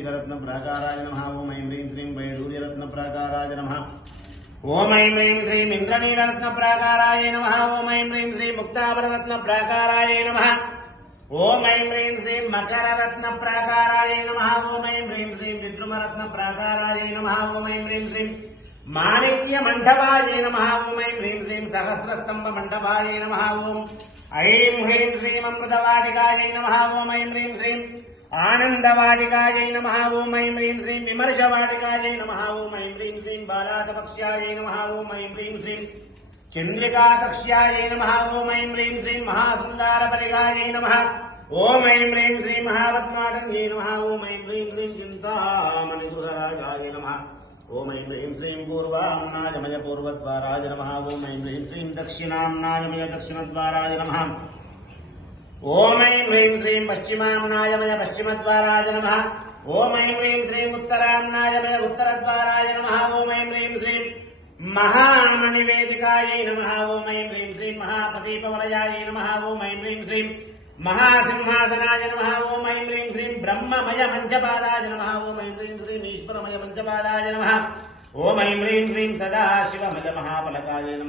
वैदिकरत्न प्राकाराय नमः। ओम ऐं ह्रीं श्रीं वैडूर्यरत्न प्राकाराय नमः। ओम ऐं ह्रीं श्रीं इंद्रनीलरत्न प्राकाराय नमः। ओम ऐं ह्रीं श्रीं मुक्तावररत्न प्राकाराय नमः। ओम ऐं ह्रीं श्रीं मकररत्न प्राकाराय नमः। ओम ऐं ह्रीं श्रीं विद्रुमरत्न प्राकाराय नमः। ओम ऐं ह्रीं श्रीं माणिक्य मंडपाय नमः। ओम ऐं ह्रीं श्रीं सहस्रस्तंभ मंडपाय नमः। ओम ऐं ह्रीं श्रीं अमृतवाटिकाय नमः। ओम ऐं ह्रीं श्रीं आनंदवाटिकाय नमः। ओम ऐं ह्रीं श्रीं विमर्शवाटिकाय नमः। ओम ऐं ह्रीं श्रीं बालातपक्ष्याय नमः। ओम ऐं ह्रीं श्रीं चंद्रिकातक्ष्याय नमः। ओम ऐं ह्रीं श्रीं महासुंदरपरिगाय नमः। ओम ऐं ह्रीं श्रीं महापद्माटन्ये नमः। ओम ऐं ह्रीं श्रीं चिन्तामणिगृहराजाय नमः। ओम ऐं ह्रीं श्रीं पूर्वाम्नायमय पूर्वद्वाराय नमः। ओम ऐं ह्रीं श्रीं दक्षिणाम्नायमय दक्षिणद्वाराय नमः। ओम ऐं ह्रीं श्रीं पश्चिमाम्नायमय पश्चिमद्वाराय नमः। ओम ऐं ह्रीं श्रीं उत्तराम्नायमय उत्तरद्वाराय नमः। ओम ऐं ह्रीं श्रीं महामणिवेदिकायै नमः। ओम ऐं ह्रीं श्रीं महाप्रदीपवलयाय नमः। ओम ऐं ह्रीं श्रीं महासिंहासनाय नमः। ओम ऐं ह्रीं श्रीं ब्रह्ममय मंचपादाय नमः। ओम ऐं ह्रीं श्रीं ईश्वरमय मंचपादाय नमः। ओम ऐं ह्रीं श्रीं सदाशिवमय महाफलकाय नमः।